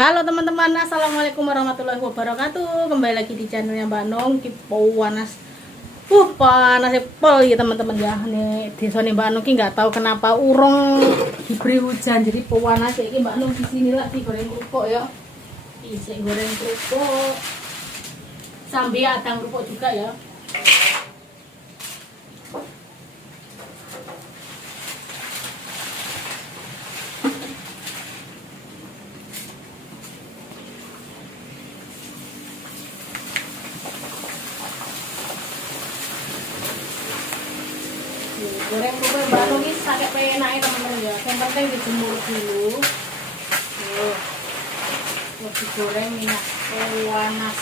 Halo teman-teman, assalamualaikum warahmatullahi wabarakatuh. Kembali lagi di channelnya Mbak Nong. Panas, panas pol ya teman-teman ya. Nih desa nih Mbak Nong nggak tahu kenapa urung diberi hujan, jadi panas ya. Ini Mbak Nong di sini lagi goreng kerupuk ya. Isi goreng kerupuk, sambil adang kerupuk juga ya. Goreng kerupuk Mbak Nong ini pakai pengennya teman-teman ya. Yang penting dijemur dulu. Terus digoreng minyak panas.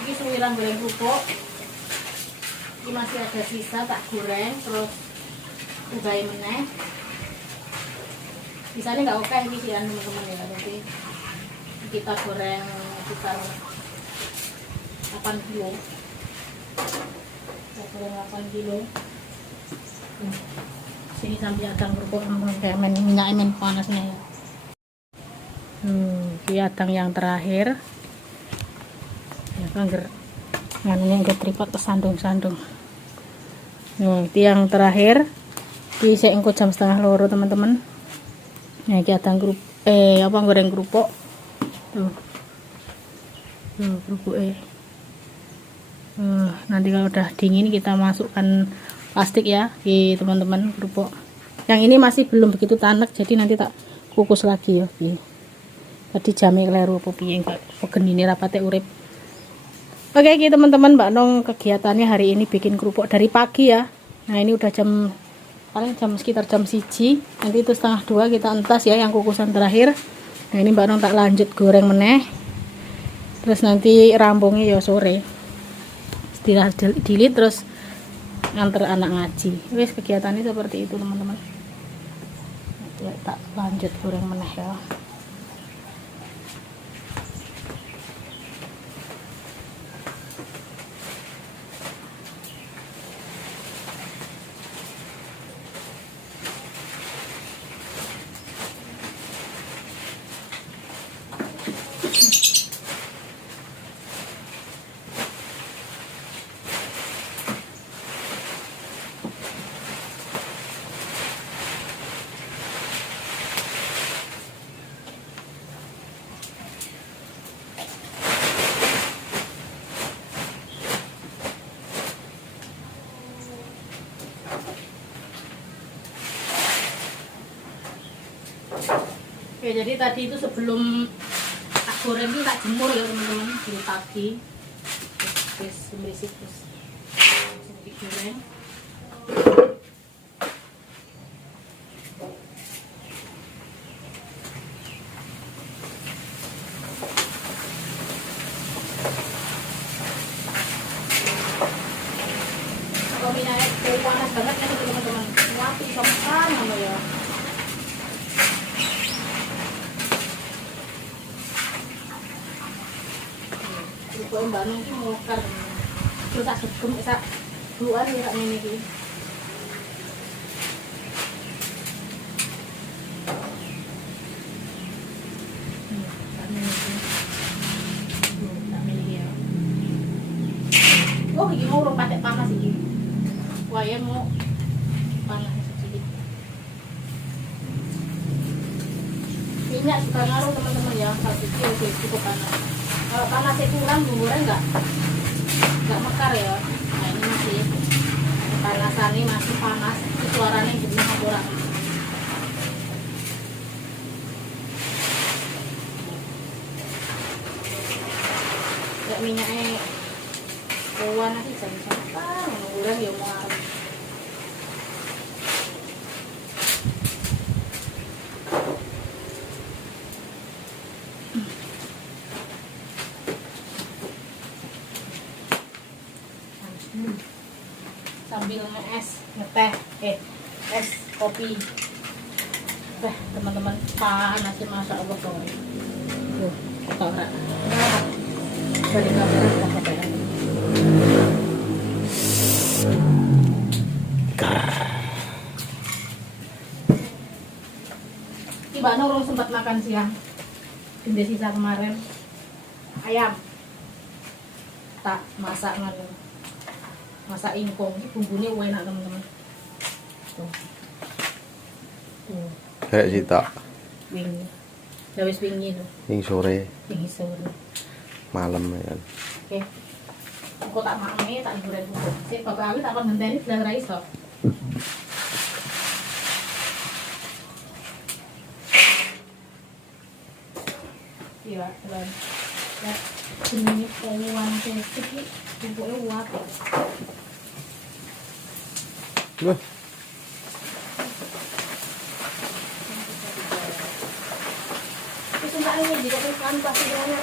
Ini suwiran goreng kerupuk. Ini masih ada sisa tak goreng terus udahin meneh. Sisanya nggak oke ini sih teman-teman ya. Jadi kita goreng sekitar 8 kilo. Kita goreng 8 kilo. Sini sambil adang kerupuk kayak minyak panasnya ya. Ini adang yang terakhir. Ya kan nganunya enggak tripod tersandung-sandung. Itu yang terakhir. Ini saya engko jam 1:30 teman-teman. Nah, ini adang goreng kerupuk. Tuh. Kerupuk nanti kalau udah dingin kita masukkan plastik ya di teman-teman kerupuk. Yang ini masih belum begitu tanek, jadi nanti tak kukus lagi ya. Tadi jame kleru apa piye enggak pegen ini rapate urip. Oke teman-teman, Mbak Nong kegiatannya hari ini bikin kerupuk dari pagi ya. Nah ini udah paling sekitar jam 1. Nanti itu 1:30 kita entas ya yang kukusan terakhir. Nah ini Mbak Nong tak lanjut goreng meneh. Terus nanti rambungnya ya sore. Setelah dilit terus nganter anak ngaji. Wes kegiatannya seperti itu teman-teman. Ya, tak lanjut goreng meneh ya. Oke, jadi tadi itu sebelum tak goreng itu tak jemur ya teman-teman di pagi. Terus berisik terus digoreng. Kalau minyaknya panas banget ya teman-teman. Wapi sopan sama ya. Kerupuk Mbak Nong itu mokar. Terus tak segem, tak duluan ya kak ini iki. Oh, ini mau urung patek panas iki. Wah, ya mau panas sedikit. Minyak suka ngaruh teman-teman ya, satu kilo cukup panas. Kalau panasnya kurang bumbunya nggak mekar ya. Nah ini masih panasannya masih panas, suaranya jenuh kurang. Kayak minyaknya warna sih jangan kurang ya mau. Sambil ngeteh es kopi teman-teman panasnya masya Allah tuh kotoran balik kamera kotoran ini Mbak Mbak Nurung sempat makan siang. Ini sisa kemarin ayam. Tak masak nganu. Masak ingkung, bumbunya enak teman-teman. Tuh. Tuh. Kayak cita. Wingi. Ya wis wingi lho. Ini sore, Wingi sore. malam ya kan. Oke. Aku tak makne tak goreng bubuk. Sik Bapak Ali tak kon ngenteni blas ra iso. Iya, lan. Ya, ini poluan sesik iki bubuknya uap. Loh, Itu enggak ini juga kan pasti banyak.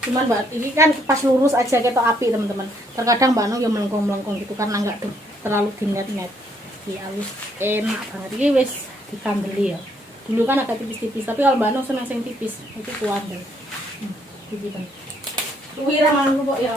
Cuman Mbak, ini kan pas lurus aja ketok api teman-teman. Terkadang Mbak Nung yang melengkung-melengkung gitu karena nggak terlalu dinet-net. Ini halus enak banget. Ini wis dikandeli ya. Dulu kan agak tipis-tipis, tapi kalau Mbak Nung seneng sing tipis, itu kuat deh. Gitu kan. Wira mangan kok ya.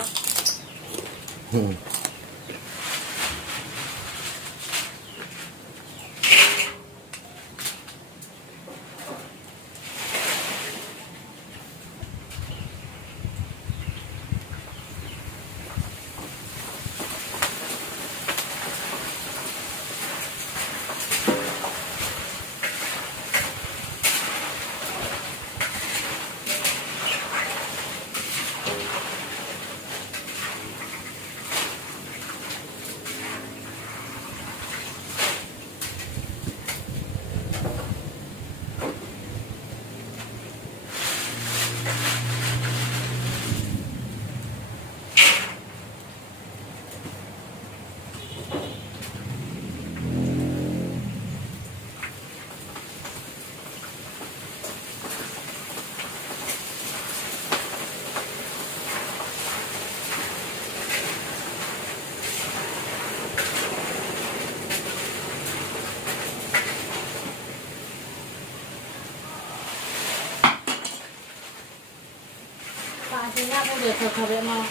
Aslinya aku udah gawe mau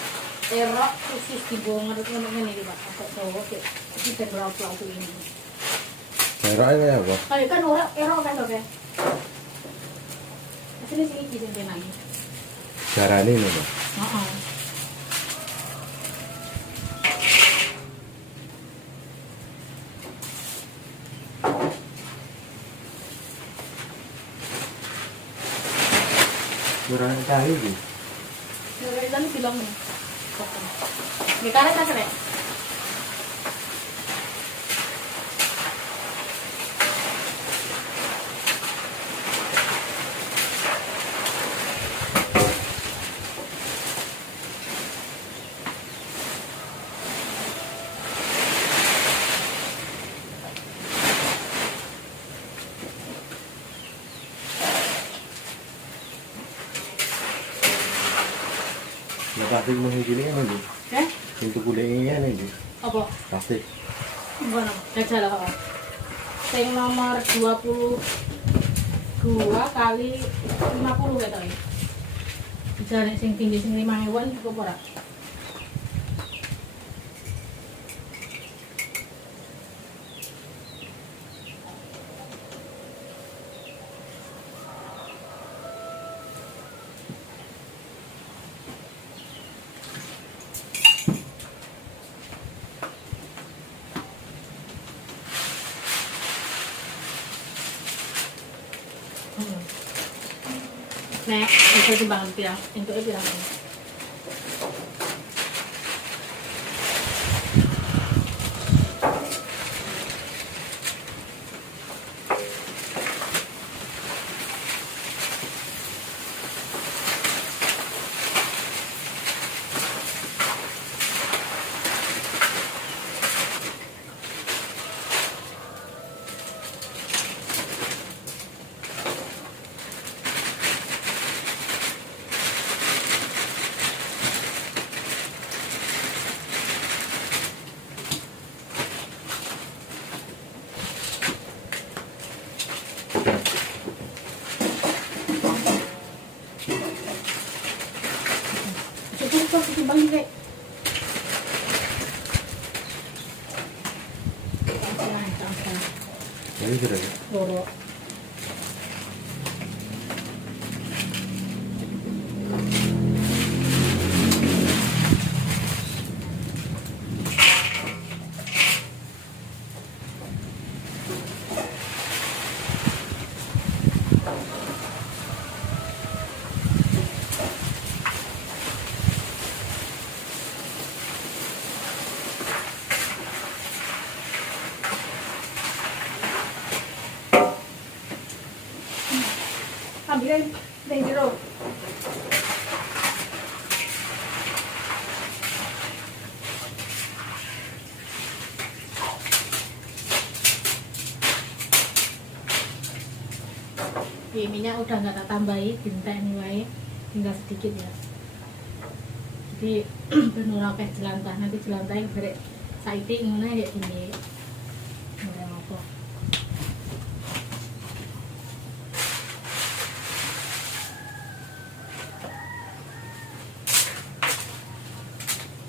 erok khusus dibawa ngerut-ngerut ini Pak. Agak jauh kayak ini berlauk lauk ini. merahnya ya apa? Kayak kan orang erok kan oke. Aslinya sini di sini nang. Darah ini loh. Heeh. Merahnya kayu gitu. Kan bilang nih. Di karet kan keren. Plastik menghijini kan ini. Pintu kulingnya ini. Apa? Plastik. Gimana? Jajal apa? Yang nomor 22 kali 50 ya tadi. Bisa sing tinggi sing 5.000 cukup ora? Nek, bisa dibangun pirang, untuk pirang. Tuh ditimbangin kayak. Ini sudah ya. Loro. Ambilin dari jeruk. Ini minyak udah nggak tak tambahi, dinten wae, tinggal sedikit ya. Jadi benar kayak jelantah, nanti jelantah yang berek saiki ngono ya ini. Ora apa.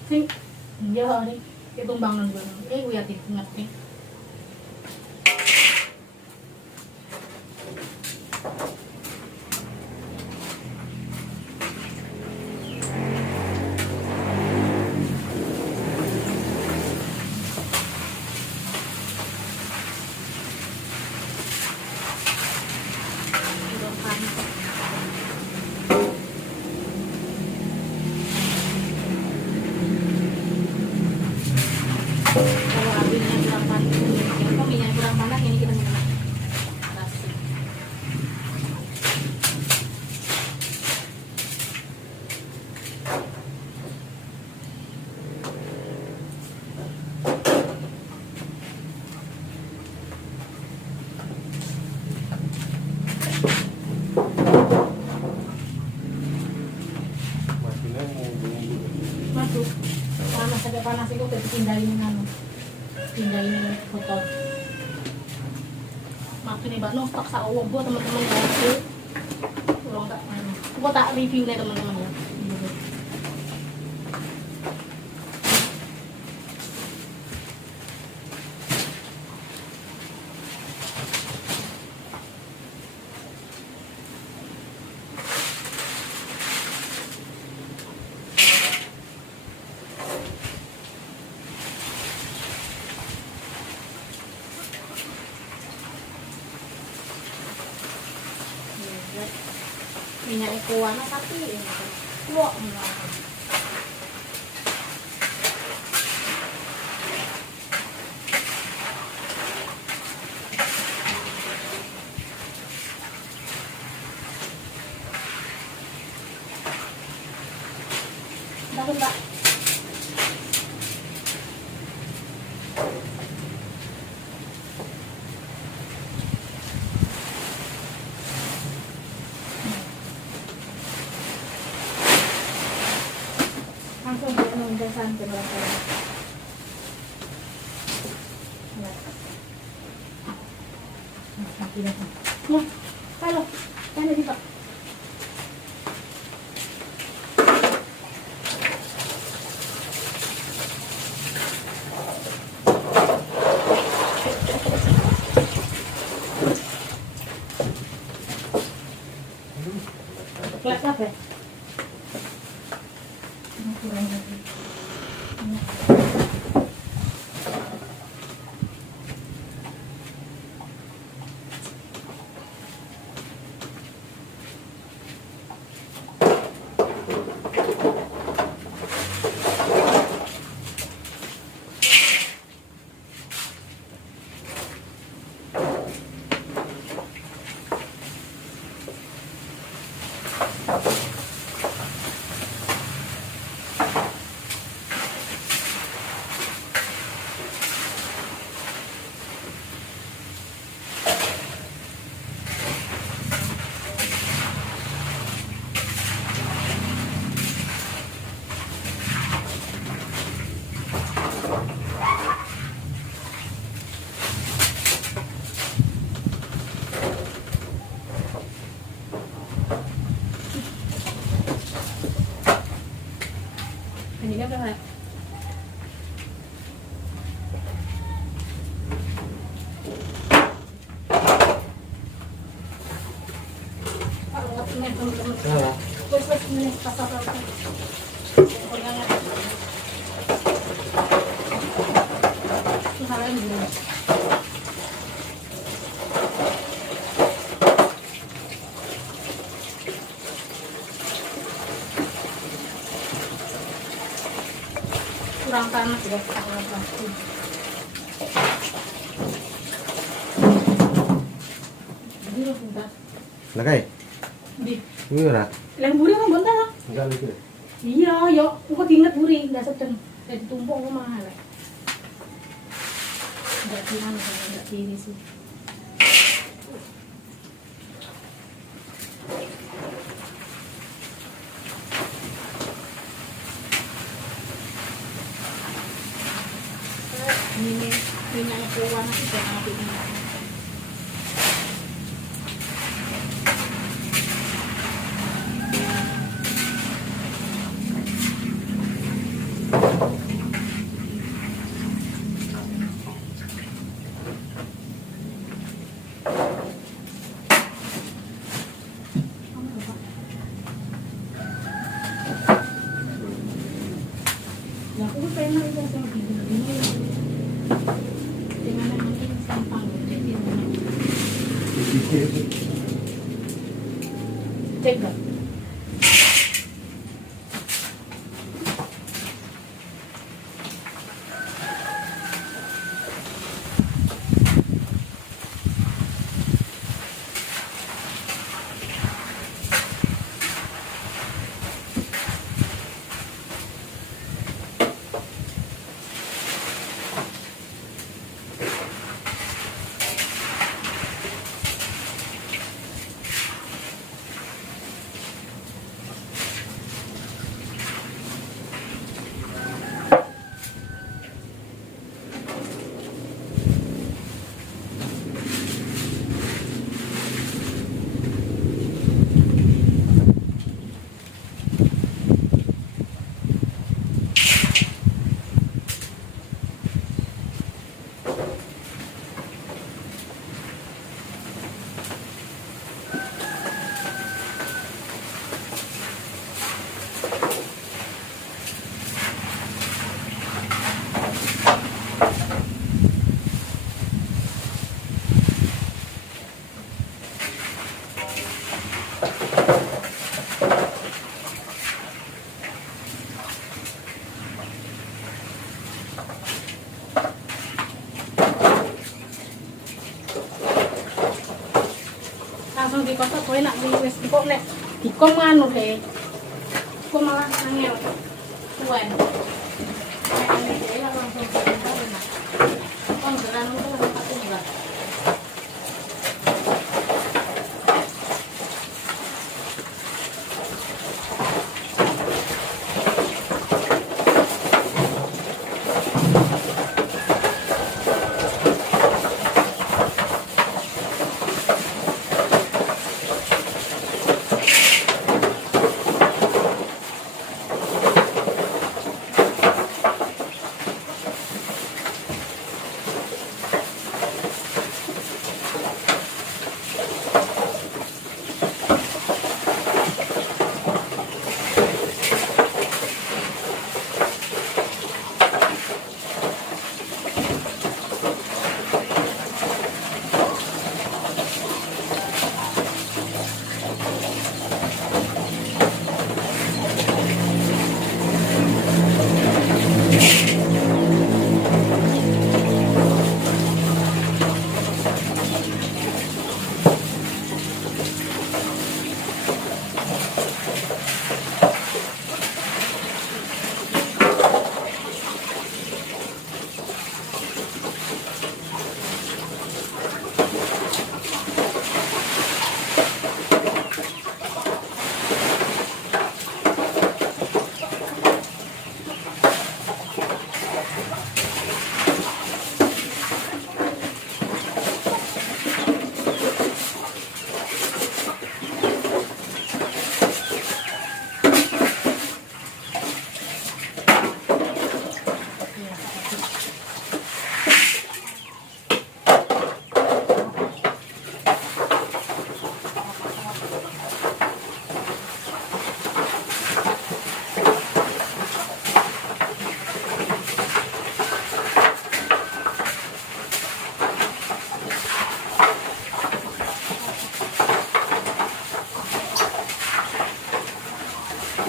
Sing dia hari itu bangun bangun. Gue ya ingat nih. Kalau apinya kurang panas, kalau minyak kurang panas ini kita menggunakan nasi. Masihnya mau bumbu. Masuk panas sampai panas itu udah dipindahin pindahin botol. Maksud nih Mbak Noh, paksa uang buat teman-teman ya itu. Uang tak mana? Gua tak review nih teman-teman ya. Minyak kuah tapi kuah Dapat Mbak. Langsung dia nunjukan ke belakang. Ya, kalau ini Pak. Kelas apa? Kurang lagi. Ini kan kayak Nah, Wes ini pasar kurang panas ya kalau pasti. Jadi lo bentar. lah kayak. Di. Iya lah. Yang buri kan bentar. Enggak lucu. Iya, yo, kok diinget buri, nggak sedeng. Jadi tumpuk kok mahal. Nggak gimana, nggak kiri sih. Ini minyaknya keluar nanti jangan habis ini. Ya aku pengen itu sama gini-gini. Dengan nanti sampang jadi cek gak? Langsung dikotok kowe nak wis kok nek dikom nganu deh. Kok malah angel. Tuan. Nek ini dhewe langsung dikotok enak. Kon geran itu langsung tak tunggal. Ini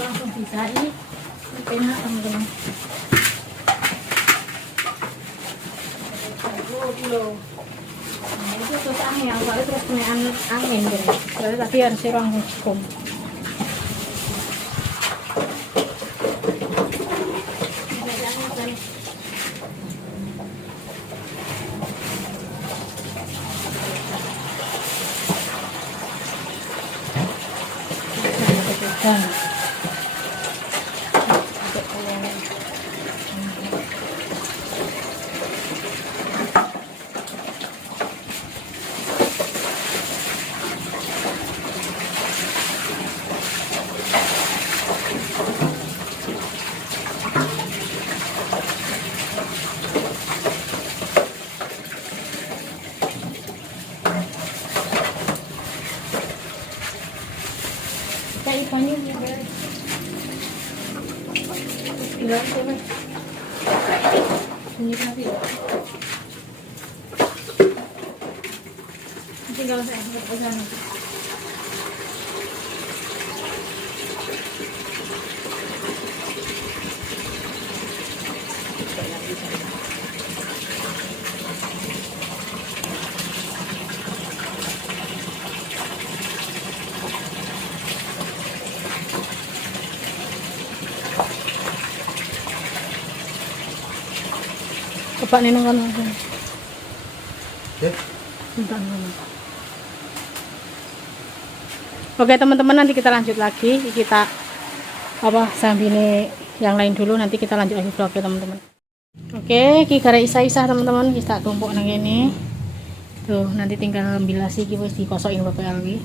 langsung bisa ini enak teman-teman. Nah, itu susah angin, soalnya terus kena angin gitu. Soalnya tadi harusnya ruang hukum. Kayak ikannya juga. Tinggal coba. Ini nanti. Tinggal saya buat pesan. Coba nih nang kono. Ya. Oke teman-teman, nanti kita lanjut lagi. Kita sambil ini yang lain dulu, nanti kita lanjut lagi vlognya teman-teman. Oke, iki gara isa-isa teman-teman, kita tumpuk nang kene. Tuh, nanti tinggal bilas iki wis dikosokin Bapak Alwi.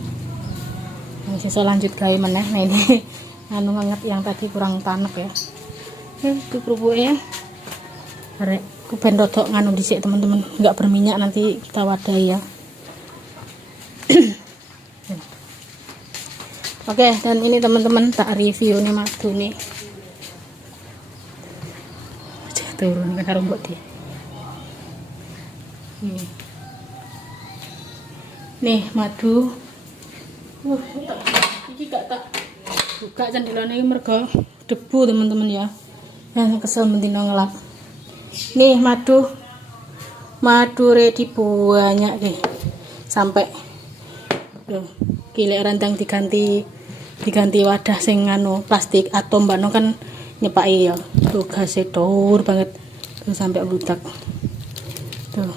Ini sisa lanjut gawe meneh. Nah ini anu nganget yang tadi kurang tanek ya. Itu kerupuknya. Arek kuben rodok nganu dhisik teman-teman, enggak berminyak, nanti kita wadahi ya. Oke, dan ini teman-teman tak review nih madu nih. Aja turun karo mbok dia. Nih madu. Iki gak tak buka candilane mergo debu teman-teman ya. Yang kesel mentino ngelap. Nih madu ready banyak deh, sampai tuh kilek randang diganti wadah sing anu plastik atau mbak no kan nyepaki ya, tuh gasnya dor banget tuh sampai bludak tuh,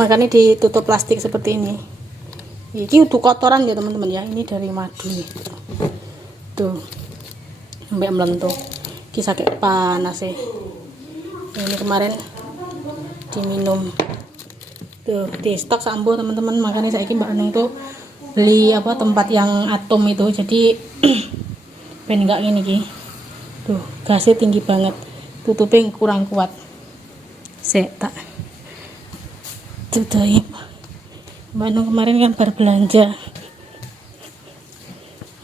makanya ditutup plastik seperti ini. Ini untuk kotoran ya teman-teman ya, ini dari madu nih tuh sampai melentur, kisah kayak panas sih. Ini kemarin diminum tuh di stok sambo teman-teman, makanya saya Mbak Anung tuh beli tempat yang atom itu, jadi ben enggak gini ki tuh gasnya tinggi banget, tutupnya kurang kuat. Saya tak tutup Mbak Anung kemarin kan baru belanja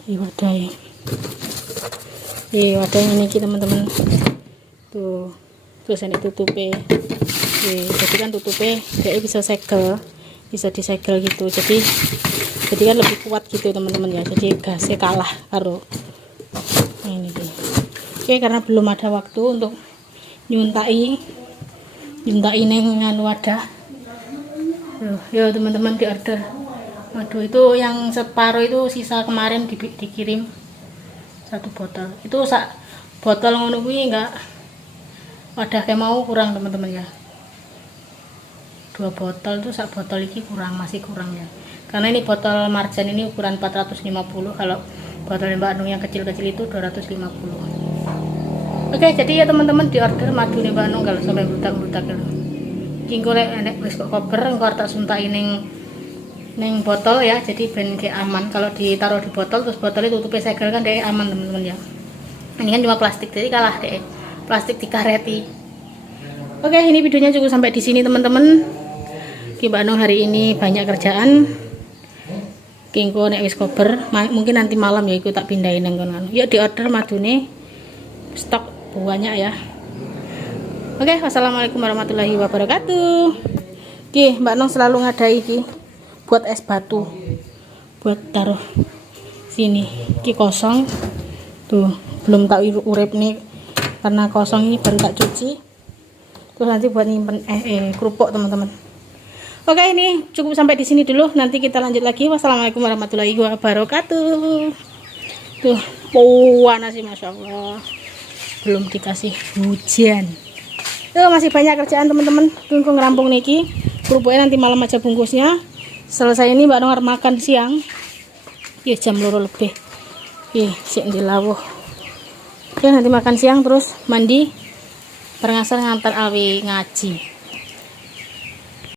di wadahnya. Wadahnya ini teman-teman tuh, terus ini tutupnya. Jadi kan tutupnya dia bisa disegel gitu, jadi kan lebih kuat gitu teman-teman ya, jadi gasnya kalah karo ini. Oke, karena belum ada waktu untuk nyuntai neng wadah. Ya teman-teman, di order madu itu yang separuh itu sisa kemarin dikirim 1 botol itu, botol ngono kuwi enggak wadah kayak mau kurang teman-teman ya. 2 botol tuh, sak botol ini masih kurang ya, karena ini botol marjan ini ukuran 450, kalau botol Mbak Nung yang kecil-kecil itu 250. Oke, jadi ya teman-teman, di order madu nih Mbak Nung kalau sampai bludak-bludak gitu. Iki engko nek wis kok kober engko tak suntaki ning botol ya, jadi ben kayak aman. Kalau ditaruh di botol terus botolnya tutupnya segel kan dia aman teman-teman ya. Ini kan cuma plastik, jadi kalah deh plastik dikareti. Oke, ini videonya cukup sampai di sini teman-teman. Ki Mbak Nung hari ini banyak kerjaan. Ki engko nek wis kober, mungkin nanti malam ya iku tak pindahin nang kono. Yuk di order madune. Stok banyak ya. Oke, wassalamualaikum warahmatullahi wabarakatuh. Ki Mbak Nung selalu ngadai ki buat es batu, buat taruh sini. Ki kosong tuh, belum tak urip nih karena kosong, ini baru tak cuci. Terus nanti buat nyimpen kerupuk teman-teman. Oke, ini cukup sampai di sini dulu. Nanti kita lanjut lagi. Wassalamualaikum warahmatullahi wabarakatuh. Tuh panas sih, masya Allah. Belum dikasih hujan. Tuh masih banyak kerjaan teman-teman. Tunggu ngerampung niki. Kerupuknya nanti malam aja bungkusnya. Selesai ini Mbak Nung harus makan siang. Ya jam 2 lebih. Sik dilawuh. Oke, nanti makan siang terus mandi. Perengasan ngantar awi ngaji.